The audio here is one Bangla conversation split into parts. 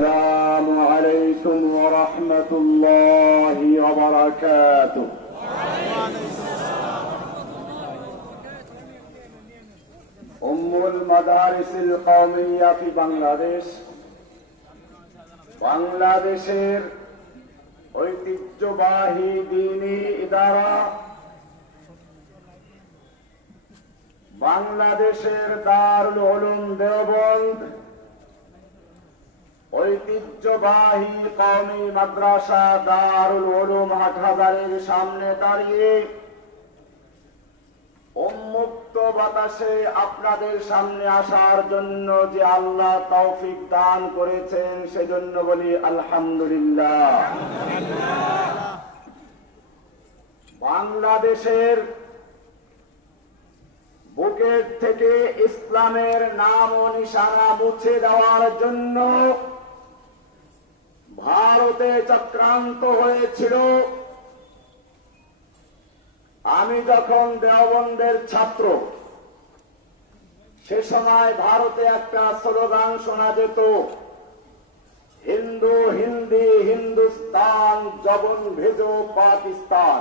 السلام عليكم ورحمة الله وبركاته. أم المدارس القومية في বাংলাদেশ বাংলাদেশের ঐতিহ্যবাহী দ্বীনি ইদারা, বাংলাদেশের দারুল উলুম দেওবন্দ, ঐতিহ্যবাহী কওমি মাদ্রাসা দারুল উলুম হাটহাজারীর সামনে দাঁড়িয়ে উন্মুক্ত বাতাসে আপনাদের সামনে আসার জন্য যে আল্লাহ তৌফিক দান করেছেন সেজন্য বলি আলহামদুলিল্লাহ। বাংলাদেশের বুকের থেকে ইসলামের নাম ও নিশানা মুছে দেওয়ার জন্য ভারতে চক্রান্ত হয়েছিল। আমি যখন দেওবন্দের ছাত্র, সে সময় ভারতে একটা স্লোগান শোনা যেত, হিন্দু হিন্দি হিন্দুস্তান জবন ভেজো পাকিস্তান।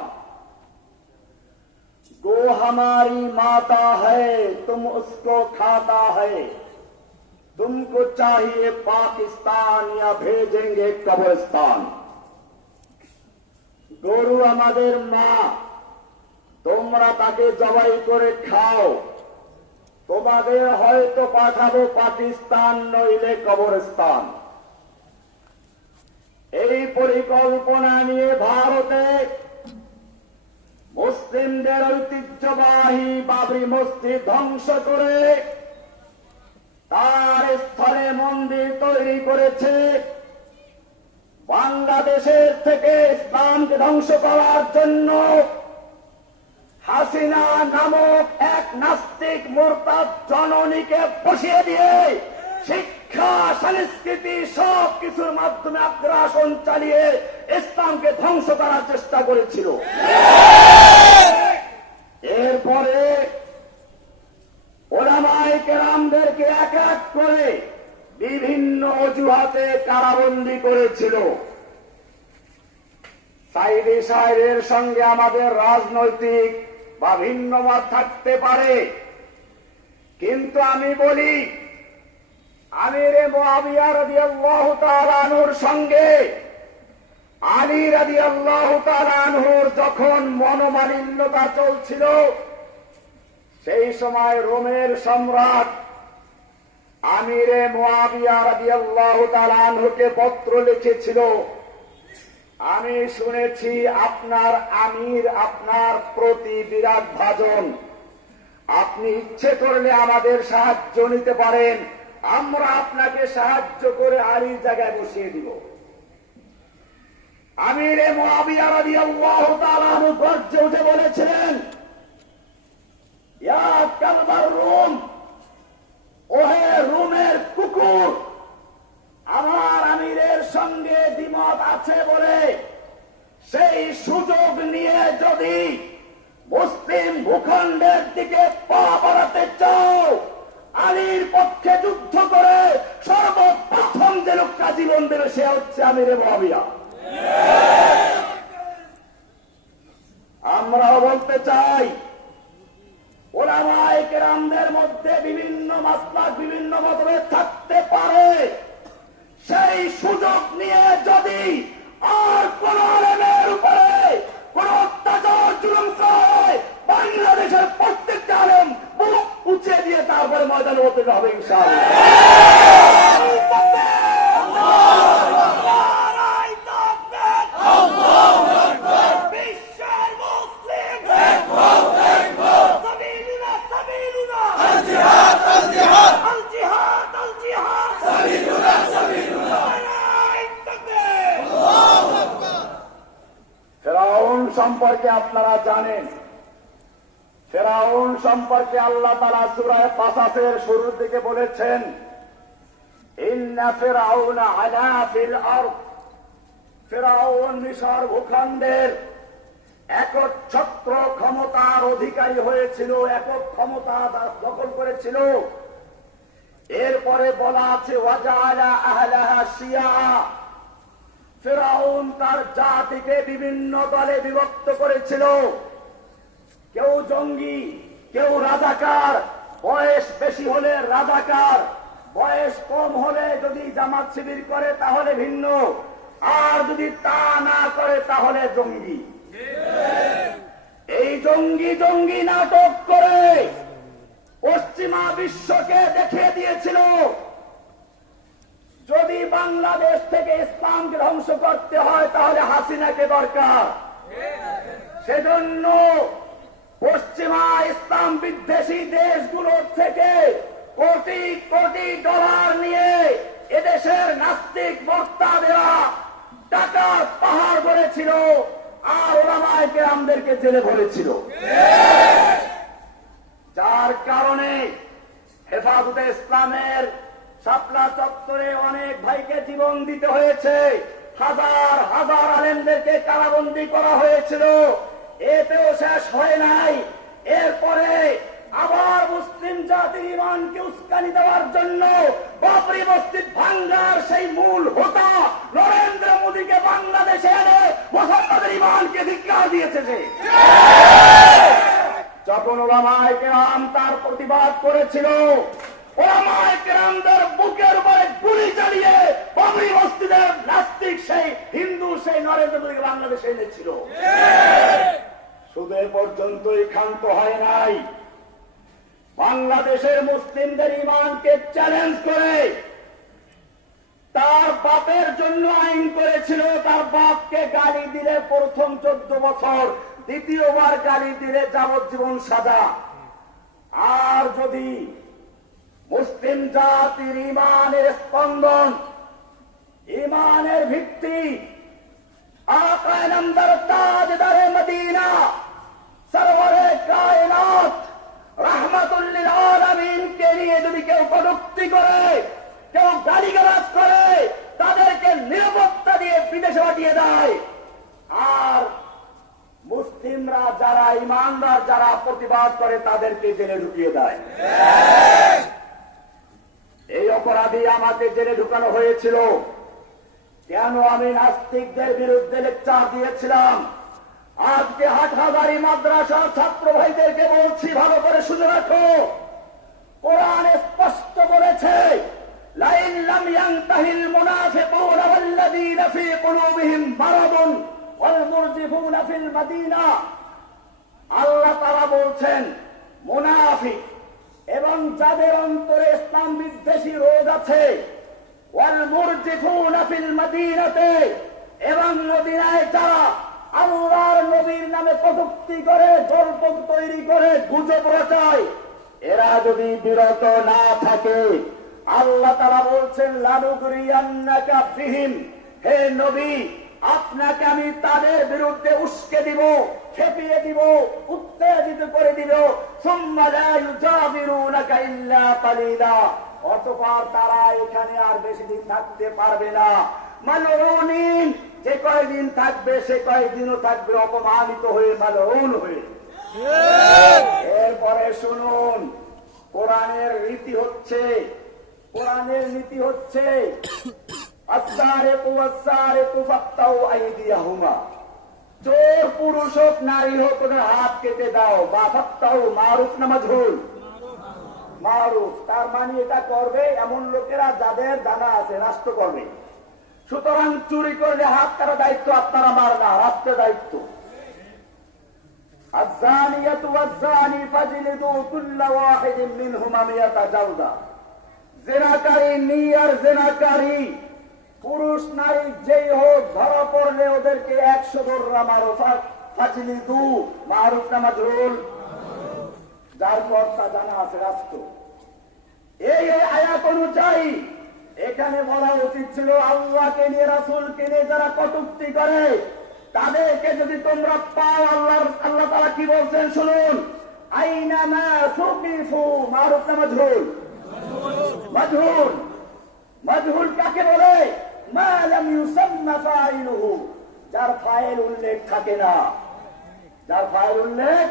गो हमारी माता है तुम उसको खाता है, तुमको चाहिए पाकिस्तान या भेजेंगे कब्रिस्तान। গরু আমাদের মা, তোমরা তাকে জবাই করে খাও, তোমাদের হয়তো পাঠাবো পাকিস্তান নইলে কবরস্থান। এই পরিকল্পনা নিয়ে ভারতে মুসলিমদের ঐতিহ্যবাহী বাবরি মসজিদ ধ্বংস করে তার স্থলে মন্দির তৈরি করেছে। বাংলাদেশের থেকে ইসলামকে ধ্বংস করার জন্য হাসিনা নামক এক নাস্তিক মুরতাদ জননীকে বসিয়ে দিয়ে শিক্ষা সংস্কৃতি সব কিছুর মাধ্যমে আগ্রাসন চালিয়ে ইসলামকে ধ্বংস করার চেষ্টা করেছিল। এরপরে উলামায়ে কেরামদেরকে এক এক করে বিভিন্ন অজুহাতে কারাবন্দী করেছিল। সাইদি সাহেবের সঙ্গে আমাদের রাজনৈতিক বা ভিন্ন মত থাকতে পারে, কিন্তু আমি বলি আমিরে মুআবিয়া রাদিয়াল্লাহু তাআলা আনহুর সঙ্গে আলী রাদিয়াল্লাহু তাআলা আনহুর যখন মনোমালিন্যতা চলছিল, সেই সময় রোমের সম্রাট আমিরে মুআবিয়া রাদিয়াল্লাহু তাআলা আনহুকে পত্র লিখেছিল, আমি শুনেছি আপনার আমির আপনার প্রতি বিরাট ভাজন, আপনি ইচ্ছে করলে আমাদের সাহায্য নিতে পারেন, আমরা আপনাকে সাহায্য করে আলীর জায়গায় বসিয়ে দিব। আমিরে মুআবিয়া রাদিয়াল্লাহু তাআলা আনহু গর্জে উঠে বলেছিলেন, ইয়া কালবার রুম, ওহে রোমের কুকুর, আমার আমিরের সঙ্গে দ্বিমত আছে বলে সেই সুযোগ নিয়ে যদি মুসলিম ভূখণ্ডের দিকে পা বাড়াতে চাও, আলীর পক্ষে যুদ্ধ করে সর্বপ্রথম যে লোকটা জীবন দেবে সে হচ্ছে আমিরে মুআবিয়া। আমরাও বলতে চাই, উলামায়ে কেরামদের মধ্যে বিভিন্ন মাসলাক বিভিন্ন মতভেদ থাকতে পারে, সেই সুযোগ নিয়ে যদি আর কোন আলেমের উপরে কোন অত্যাচার জুলুম করে বাংলাদেশের প্রত্যেকটা আলেম বুক উঁচে দিয়ে তারপরে ময়দানে উঠতে হবে সম্পর্কে আপনারা জানেন। ফেরাউন সম্পর্কে আল্লাহ তাআলা সূরা কাসাসের শুরুর দিকে বলেছেন, ইন্না ফিরআউনা আলা ফিল আরদ, ফেরাউন মিশর ভূখণ্ডের একচ্ছত্র ক্ষমতার অধিকারী হয়েছিল, একক ক্ষমতা দখল করেছিল। এরপরে বলা আছে ওয়াজাআলা আহলাহা শিয়া, ফিরআউন তার জাতিকে বিভিন্ন দলে বিভক্ত করেছিল। কেউ জঙ্গি, কেউ রাজাকার, বয়স বেশি হলে রাজাকার, বয়স কম হলে যদি জামাত শিবির করে তাহলে ভিন্ন, আর যদি তা না করে তাহলে জঙ্গি। এই জঙ্গি জঙ্গি নাটক করে পশ্চিমা বিশ্বকে দেখিয়ে দিয়েছিল যদি বাংলাদেশ থেকে ইসলামকে ধ্বংস করতে হয় তাহলে হাসিনাকে দরকার। সেজন্য পশ্চিমা ইসলাম বিদ্বেষী দেশগুলোর থেকে কোটি কোটি ডলার নিয়ে এদেশের নাস্তিক বক্তাদেরা টাকার পাহাড় গড়েছিল আর ওলামায়ে কেরামদেরকে জেলে ভরেছিল। যার কারণে হেফাজতে ইসলামের শাপলা চত্বরে অনেক ভাইকে জীবন দিতে হয়েছে, হাজার হাজার আলেমদেরকে কারাবন্দী করা হয়েছিল। এতেও শেষ হয় নাই। এরপরে আবার মুসলিম জাতির ইমানকে উস্কানি দেওয়ার জন্য বাবরি মসজিদ ভাঙ্গার সেই মূল হোতা নরেন্দ্র মোদীকে বাংলাদেশে এনে মুসলমানদের ইমানকে ধিক্কার দিয়েছে। যে যখন ওলামায়ে কেরাম তার প্রতিবাদ করেছিল, ওলামায়ে কেরামদের বুকের উপরে গুলি চালিয়ে বাবরি মসজিদের নাস্তিক সেই হিন্দু সেই নরেন্দ্র মোদীকে বাংলাদেশে এনেছিল। শুধু এ পর্যন্তই ক্ষান্ত হয় নাই, বাংলাদেশের মুসলিমদের ইমানকে চ্যালেঞ্জ করে তার বাপের জন্য আইন করেছিল। তার বাপকে গালি দিলে প্রথম 14 বছর, দ্বিতীয়বার গালি দিলে যাবজ্জীবন সাজা। আর যদি মুসলিম জাতির ইমানের স্পন্দন, ইমানের ভিত্তি, আকায়ে নামদার তাজদারে মদিনা সরওয়ারে কায়নাত রাহমাতুল লিল আলামিনকে নিয়ে যদি কেউ কটূক্তি করে, কেউ গালিগালাজ করে, তাদেরকে নিরাপত্তা দিয়ে বিদেশে পাঠিয়ে দেয়। আর মুসলিমরা যারা ইমানদার যারা প্রতিবাদ করে তাদেরকে জেলে ঢুকিয়ে দেয়। এই অপরাধী আমাকে জেলে ঢুকানো হয়েছিল। কেন আমি নাস্তিকদের বিরুদ্ধে লেকচার দিয়েছিলাম? আজকে হাটহাজারী মাদ্রাসার ছাত্র ভাইদেরকে বলছি, ভালো করে শুনে রাখো। কোরআন স্পষ্ট বলেছে, লাইন লাম ইয়ানতাহিল মুনাফিকুনা ওয়াল্লাযীনা ফী কুলুবিহিম মারাদুন ওয়াল মুরজিফুনা ফিল মাদিনা। আল্লাহ তাআলা বলছেন, মুনাফিক এবং যাদের অন্তরে ইসলাম বিদ্বেষী রোগ আছে, ওয়াল মুরজিফুনা ফিল মাদিনাতে, এবং মদিনায় যারা আল্লাহর নবীর নামে কটূক্তি করে, গল্প তৈরি করে, গুজব রটায়, এরা যদি বিরত না থাকে, আল্লাহ তাআলা বলছেন, লানুগরিয়ান্নাকা বিহিম, হে নবী আপনাকে আমি তাদের বিরুদ্ধে উস্কে দিব, খেপিয়ে দিব, উত্তেজিত করে দিব। সুম্মা লা ইউজাবিরুনাকা ইল্লা কালিলা, অতঃপর তারা এখানে আর বেশি দিন থাকতে পারবে না। মালউনিন, যে কয়দিন থাকবে সে কয়দিনও থাকবে অপমানিত হয়ে, মালউন হয়ে। এরপরে শুনুন, কোরআনের রীতি হচ্ছে, কোরআনের নীতি হচ্ছে, আস-সারিকু ওয়াস-সারিকু ফাক্তাউ আইদিয়াহুমা, চোর পুরুষ হোক নারী হোক ওদের হাত কেটে দাও। বা ফাক্তাউ মারুফ না মাজহুল? মারুফ, তার মানে এটা করবে এমন লোকেরা যাদের জানা আছে, রাষ্ট্র করবে। সুতরাং চুরি করলে হাত কাটা দায়িত্ব আপনার আমার না, রাষ্ট্রের দায়িত্ব। আয-যানিয়াতু ওয়াজ-যানি ফাজলিদু কুল্লা ওয়াহিদিন মিনহুমা মিয়াতা জালদা, জিনাকারী নিয়ার জিনাকারী পুরুষ নারী যেই হোক ধরা পড়লে ওদেরকে 100 দররা মারো। ফাজলিদু মারুফ না মাজহুল? যার কথা জানা আছে রাষ্ট্র। এই আয়াত অনুযায়ী এখানে বলা উচিত ছিল, আল্লাহকে নিয়ে রাসূলকে নিয়ে যারা কটূক্তি করে তাদেরকে যদি তোমরা পাও, আল্লাহ তাআলা কি বলছেন শুনুন, আইনামা সুকিফু, মারুফ না মাজহুল? মাজহুল। মাজহুল কাকে বলে? মা লাম ইউসাম্মা ফাইলুহু, যার ফাইল উল্লেখ থাকে না। যার ফাইল উল্লেখ,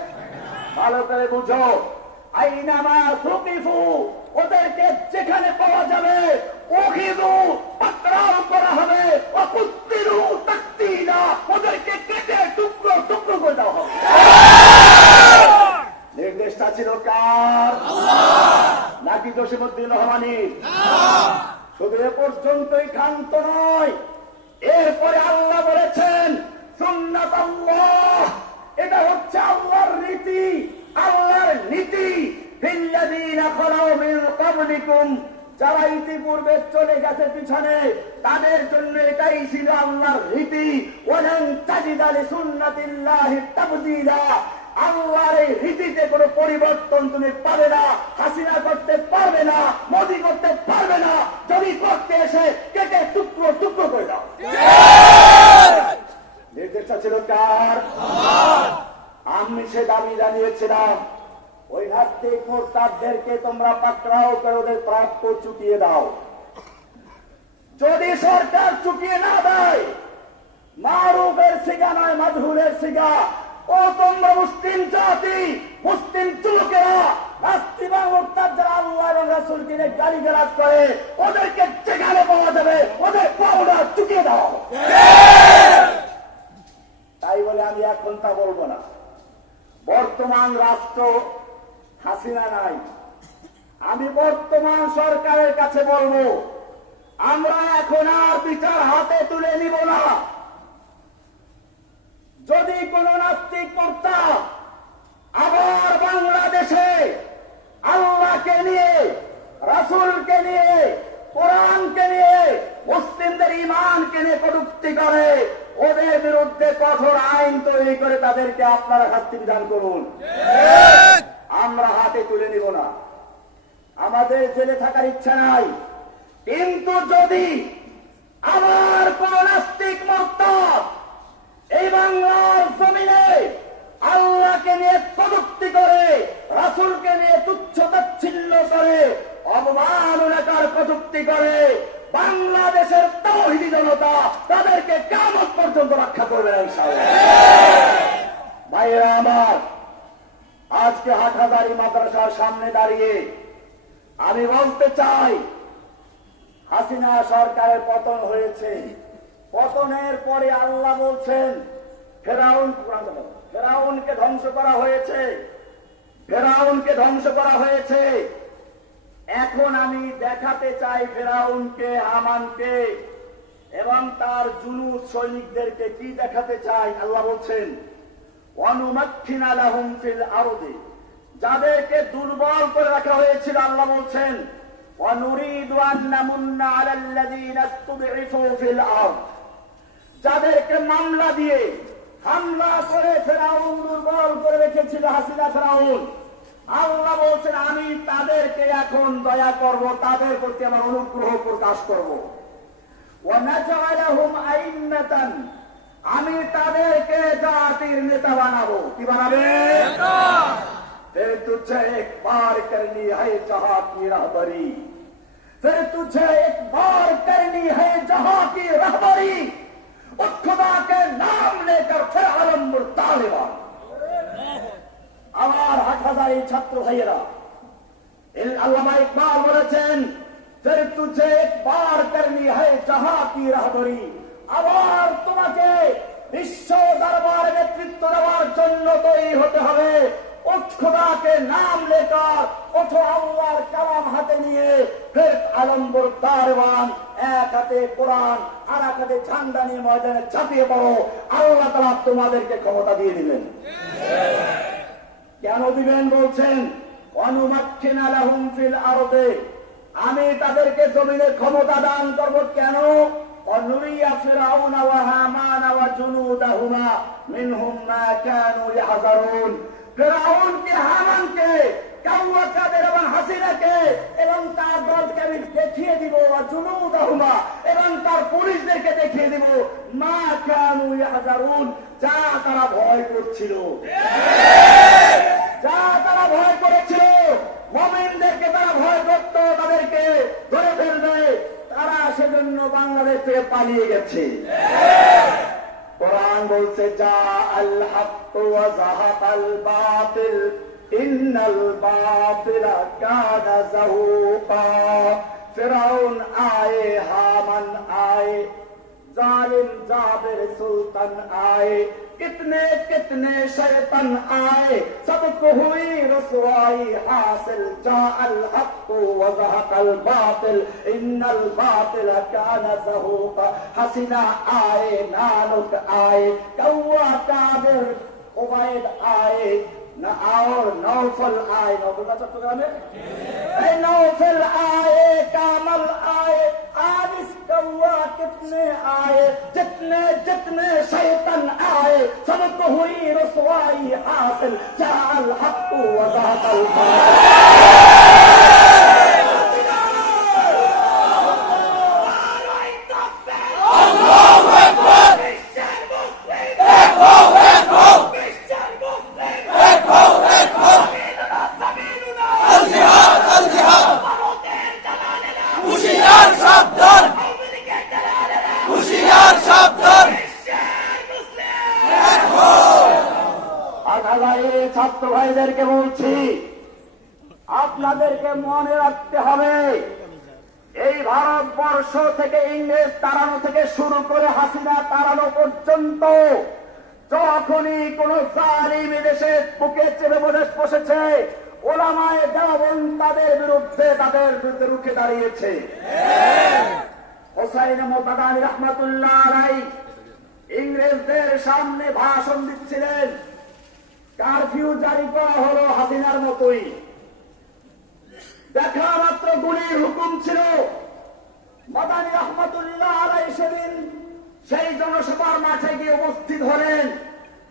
ভালো করে বুঝো। আইনামা সুকিফু, ওদেরকে যেখানে পাওয়া যাবে ওখিদু পাকড়াও করা হবে, অকুত্তিরু তাকতিলা, ওদেরকে কেটে টুকরো টুকরো করে দেওয়া হবে। নির্দেশটা ছিল কার? নাকি জসিমউদ্দিন রহমানীর? শুধু এ পর্যন্তই ক্ষান্ত নয়, এরপরে আল্লাহ বলেছেন সুন্নাতাল্লাহ, এটা হচ্ছে আল্লাহর রীতি, আল্লাহর নীতি। ফিল্লাযীনা খালাউ মিন ক্বাবলিকুম, যারা ইতিপূর্বে চলে গেছে পিছনে, তাদের জন্য এটাই ছিল আল্লাহর রীতি। ওয়ালান তাজিদা লিসুন্নাতিল্লাহি তাবদীলা, আল্লাহর এই রীতিতে কোনো পরিবর্তন তুমি পাবে না। হাসিনা করতে পারবে না, মোদি করতে পারবে না। যদি করতে এসে কেটে টুকরো টুকরো করে দাও। নির্দেশটা ছিল কার? আমি সে দাবি জানিয়েছিলাম, ওই নাস্তিক মুরতাদদেরকে তোমরা পাকড়াও করে ওদের প্রাপ্য চুকিয়ে দাও। যদি সরকার চুকিয়ে না দেয়, মারুফের সিগা নয় মাজহুরের সিগা, ও তোমরা মুসলিম জাতি, মুসলিম যুবকেরা, নাস্তিক বা মুরতাদ যারা আল্লাহ এবং রাসূলকে নিয়ে গালিগালাজ করে, ওদেরকে যেখানে পাওয়া যাবে ওদের পাওনা চুকিয়ে দাও। তাই বলে আমি এখন তা বলবো না। বর্তমান রাষ্ট্র হাসিনা নাই, আমি বর্তমান সরকারের কাছে বলবো, আমরা এখন আর বিচার হাতে তুলে নিব না। যদি কোন নাস্তিক মুরতাদ আবার বাংলাদেশে আল্লাহকে নিয়ে, রাসূলকে নিয়ে, কোরআনকে নিয়ে, মুসলিমদের ঈমানকে নিয়ে কটূক্তি করে, ওদের বিরুদ্ধে কঠোর আইন তৈরি করে তাদেরকে আপনারা শাস্তি বিধান করুন। আমরা হাতে তুলে নিব না, আমাদের জেলে থাকার ইচ্ছা নাই। কিন্তু যদি আবার কোন নাস্তিক মুরতাদ এই বাংলার জমিনে আল্লাহকে নিয়ে কটূক্তি করে, রাসূলকে নিয়ে তুচ্ছ তাচ্ছিল্য করে, অবমাননাকার কটূক্তি করে, বাংলাদেশের তাওহীদি জনতা তাদেরকে কিয়ামত পর্যন্ত রক্ষা করবে না ইনশাআল্লাহ। ভাইয়েরা আমার, আজকে হাটহাজারী মাদ্রাসার সামনে দাঁড়িয়ে আমি বলতে চাই, হাসিনা সরকারের পতন হয়েছে। পতনের পরে আল্লাহ বলছেন ফেরাউনকে ধ্বংস করা হয়েছে, ফেরাউনকে ধ্বংস করা হয়েছে। এখন আমি দেখাতে চাই ফেরাউনকে, হামানকে এবং তার জুনুদ সৈনিকদেরকে কি দেখাতে চাই। আল্লাহ বলছেন ওয়ানুমাক্খিনা লাহুম ফিল আরদি, যাদেরকে দুর্বল করে রাখা হয়েছিল আল্লাহ বলছেন ওয়ানুরিদু আন নামুন্না আলাল্লাযীনা ইসতুদঈফু ফিল আরদ, যাদেরকে মামলা দিয়ে হামলা করে ফেরাউন দুর্বল করে রেখেছিল হাসিনা ফেরাউন, আল্লাহ বলছেন আমি তাদেরকে এখন দয়া করব, তাদের প্রতি আমার অনুগ্রহ প্রকাশ করব। ওয়ানাজআলাহুম আইম্মাতান, আমি তাদেরকে জাতির নেতা বানাবো। কি বানাবে? फिर तुझे एक बार करनी है जहां की रहबरी, फिर तुझे एक बार करनी है जहां की रहबरी, उस खुदा के नाम लेकर फिर आलम मुर्तालिबान। আমার হাটহাজারী ছাত্র ভাইয়েরা, আল্লামা ইকবাল বলেছেন फिर तुझे एक बार करनी है जहां की रहबरी, আবার তোমাকে বিশ্ব দরবারে নেতৃত্ব দেওয়ার জন্য তৈরি হতে হবে। उस खुदा के नाम लेकर उठो, আল্লাহর কালাম হাতে নিয়ে ফের আলমপুর দারওয়ান, এক হাতে কোরআন আর এক হাতে ঝান্ডা নিয়ে ময়দানে ঝাঁপিয়ে পড়ো। আল্লাহ তাআলা তোমাদেরকে ক্ষমতা দিয়ে দিবেন। কেন দিবেন বলছেন? ওয়ানুমাক্খিনা লাহুম ফিল আরদি, আমি তাদেরকে জমিনে ক্ষমতা দান করব। কেন? ওয়ানুরিয়া ফিরআউনা ওয়া হামানা ওয়া জুনুদাহুমা মিনহুম মা কানু ইয়াহযারুন, ফেরাউনকে, হামানকে, কাউয়াকাদের এবং হাসিনাকে এবং তার দলকে আমি দেখিয়ে দিব, জুনুদাহুমা এবং তার পুলিশদেরকে দেখিয়ে দিব মা কানু ইয়াহযারুন, যা তারা ভয় করছিল, যা তারা ভয় করেছিল। মুমিনদেরকে তারা ভয় করত, তাদেরকে ধরে ফেলবে, তারা সেজন্য বাংলাদেশ থেকে পালিয়ে গেছে। কোরআন বলছে যা আল হক ওয়া যাহাকাল বাতিল ইন্নাল বাতিলা কানা যাহুকা। ফিরাউন আয়ে, হামান আয়ে, जालिम जाबिर सुल्तान आए, कितने कितने शैतान आए, सबको हुई रसवाई हासिल। जाअल हक़्क़ु व ज़हक़ल बातिल, इन्नल बातिल काना ज़हूक़ा। हसीना आए, नानुक आए, कौवा कादिर उबैद आए, ना और नौफल आए। नौफल का चट्टग्रामे नौफल आए, कामल आए, आज इस कौवा कितने आए, जितने जितने शैतान आए, सबको हुई रसवाई हासिल। जाअल हक़्क़ु व ज़हक़ल ছাত্র ভাইদেরকে বলছি, আপনাদেরকে মনে রাখতে হবে, এই ভারতবর্ষ থেকে ইংরেজ তাড়ানো থেকে শুরু করে হাসিনা তাড়ানো পর্যন্ত যখনই কোন জালিম দেশে বুকে চেপে বসেছে, ওলামায়ে দেওবন্দ তাদের বিরুদ্ধে রুখে দাঁড়িয়েছে। হোসাইন মাদানী রাহমাতুল্লাহ আলাইহি ইংরেজদের সামনে ভাষণ দিচ্ছিলেন, কারফিউ জারি করা হলো হাসিনার মতোই, দেখা মাত্র গুলির হুকুম ছিল। মাদানী রাহমাতুল্লাহ আলাইহি সেদিন সেই জনসভার মাঠে গিয়ে উপস্থিত হলেন,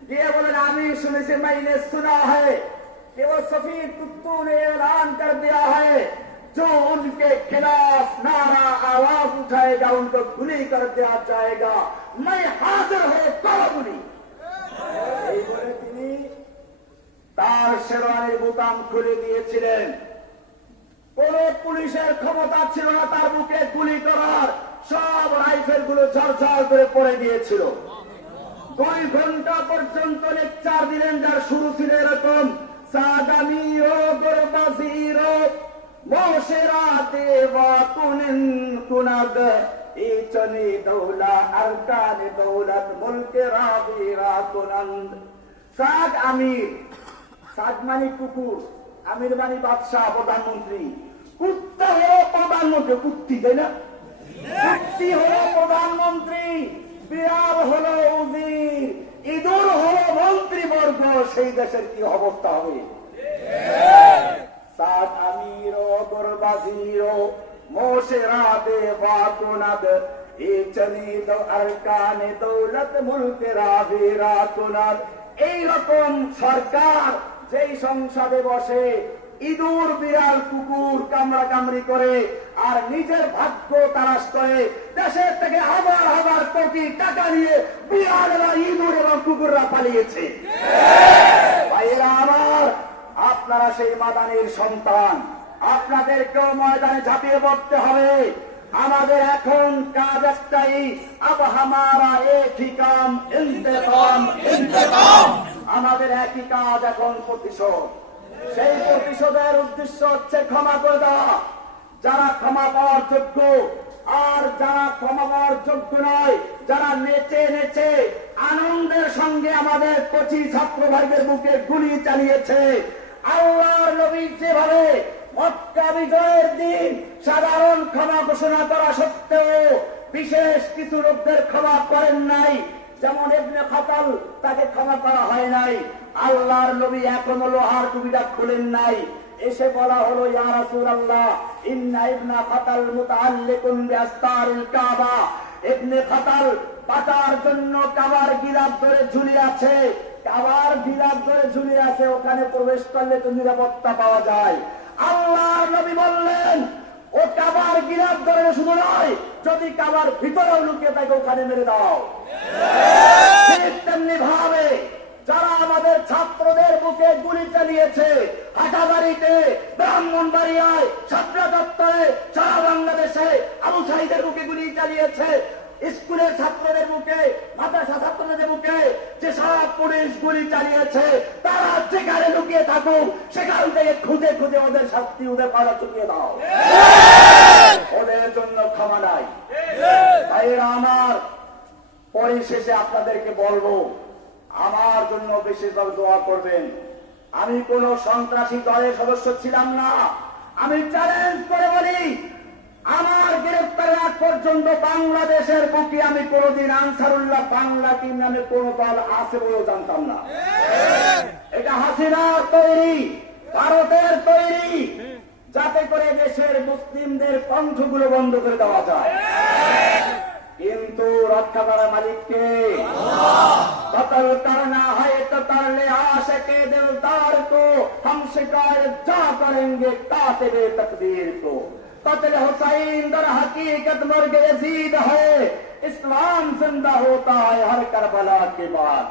গিয়ে বলেন, আমি শুনেছি मैंने सुना है कि वो सफीद कुत्तों ने ऐलान कर दिया है जो उनके खिलाफ नारा आवाज उठाएगा उनको गुली कर दिया जाएगा, मैं हाजिर हूं, करो गुली। এই বলে তিনি তার শেরওয়ানির বোতাম খুলে দিয়েছিলেন। কোন পুলিশের ক্ষমতা ছিল না তার বুকে গুলি করার, সব রাইফেল গুলো ঝরঝর করে পড়ে গিয়েছিল। 2 ঘন্টা পর্যন্ত লেকচার দিলেন, যার শুরু ছিল এরকম, সাদামিও গরবাজিরো মোশেরাতে ওয়াতুনিন কুনাদ ইচনি দৌলা আরকানে দৌলত মুলকে রাবিরা কুনন্দ। সাদ আমির, সাদ মানে কুকুর, আমির মানে বাদশাহ, প্রধানমন্ত্রী। কুত্তা হলো প্রধানমন্ত্রী, কুত্তি, তাই না? কুত্তি হলো প্রধানমন্ত্রী, বিড়াল হলো উজির, ইঁদুর হলো মন্ত্রীবর্গ। সেই দেশের কি অবস্থা হবে? সাদ আমির ও গরবাজির ও মোশেরাতে ওয়াতুনাদ ইচনি আরকানে দৌলত মুলকে রাবিরা কুনন্দ। এইরকম সরকার যেই সংসদে বসে ইঁদুর, বিড়াল, কুকুর কামড়া কামড়ি করে আর নিজের ভাগ্য তালাশ করে, দেশের থেকে হাজার হাজার কোটি টাকা নিয়ে বিড়ালেরা, ইঁদুর এবং কুকুররা পালিয়েছে। ভাইয়েরা আমার, আপনারা সেই মাদানির সন্তান, আপনাদেরকেও ময়দানে ঝাঁপিয়ে পড়তে হবে। আমাদের এখন কাজ একটাই, আব হামারা একই কাম ইন্তেকাম ইন্তেকাম। আমাদের একই কাজ এখন প্রতিশোধ। সেই প্রতিশোধের উদ্দেশ্য হচ্ছে ক্ষমা করে দেওয়া যারা ক্ষমা পাওয়ার যোগ্য, আর যারা ক্ষমা পাওয়ার যোগ্য নয়, যারা নেচে নেচে আনন্দের সঙ্গে আমাদের 25 ছাত্র ভাইদের বুকে গুলি চালিয়েছে। আল্লাহর নবী যেভাবে মক্কা বিজয়ের দিন সাধারণ ক্ষমা ঘোষণা করা সত্ত্বেও বিশেষ কিছু লোকদের ক্ষমা করেন নাই, যেমন ইবনে খাতাল, তাকে ক্ষমা করা হয় নাই। আল্লাহর নবী এখনো লোহার টুপিটা খুলেন নাই, এসে বলা হলো, ইয়া রাসূলুল্লাহ ইন্না ইবনা খাতাল মুতাআল্লিকুন বিআস্তারিল কাবা। ইবনে খাতাল বাঁচার জন্য কাবার গিলাফ ধরে ঝুলে আছে, কাবার গিলাফ ধরে ঝুলে আছে, ওখানে প্রবেশ করলে তো নিরাপত্তা পাওয়া যায়। আল্লাহর নবী বললেন, ও কাবার গিলাফ ধরে শুধু নয়, যদি কাবার ভিতরেও লুকিয়ে থাকে ওখানে মেরে দাও। ঠিক তেমনি ভাবে যারা আমাদের ছাত্রদের বুকে গুলি চালিয়েছে, হাটাজারিতে, ব্রাহ্মণবাড়িয়ায়, ছাত্রা চত্বরে, সারা বাংলাদেশে আবু সাঈদের বুকে গুলি চালিয়েছে, স্কুলের ছাত্রদের বুকে, মাদ্রাসা ছাত্রদের বুকে যেসব পুলিশ গুলি চালিয়েছে, তারা যেখানে লুকিয়ে থাকুক, সেখান থেকে খুঁজে খুঁজে ওদের শাস্তি ওদের পাড়া চুকিয়ে দাও। ওদের জন্য ক্ষমা নাই। ভাইয়েরা আমার, পরিশেষে আপনাদেরকে বলবো, আমার জন্য বিশেষভাবে দোয়া করবেন। আমি কোন সন্ত্রাসী দলের সদস্য ছিলাম না। আমি চ্যালেঞ্জ করে বলি, আমার গ্রেফতারের আগ পর্যন্ত বাংলাদেশের বুকে আমি কোনদিন আনসারুল্লাহ বাংলা টিম নামে কোন দল আছে বলেও জানতাম না। এটা হাসিনার তৈরি, ভারতের তৈরি, যাতে করে দেশের মুসলিমদের কণ্ঠগুলো বন্ধ করে দেওয়া যায়। কিন্তু রক্ষা করার মালিককে कत्ल करना है तो कर ले आशिके दिलदार को, हम शिकायत जा करेंगे कातिबे तकदीर को। कत्ल हुसैन दर हकीकत मर्ग यजीद है, इस्लाम जिंदा होता है हर करबला के बाद।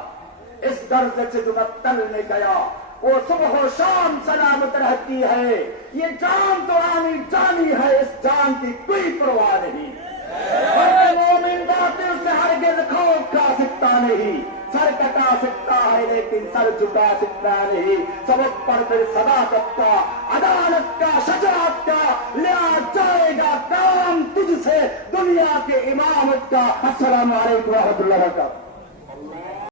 इस दर्द से जो कत्लने गया वो सुबह शाम सलामत रहती है, ये जान तो आनी जानी है, इस जान की कोई परवाह नहीं। मोमिन बातिल से हरगिज़ खौफ खा सकता नहीं, सर कटा सकता है लेकिन सर झुका सकता नहीं। सबक पर फिर सदाकत का, अदालत का, शजाअत का लिया जाएगा काम तुझसे, दुनिया के इमामत का। अस्सलामु अलैकुम व रहमतुल्लाहि व बरकातहू।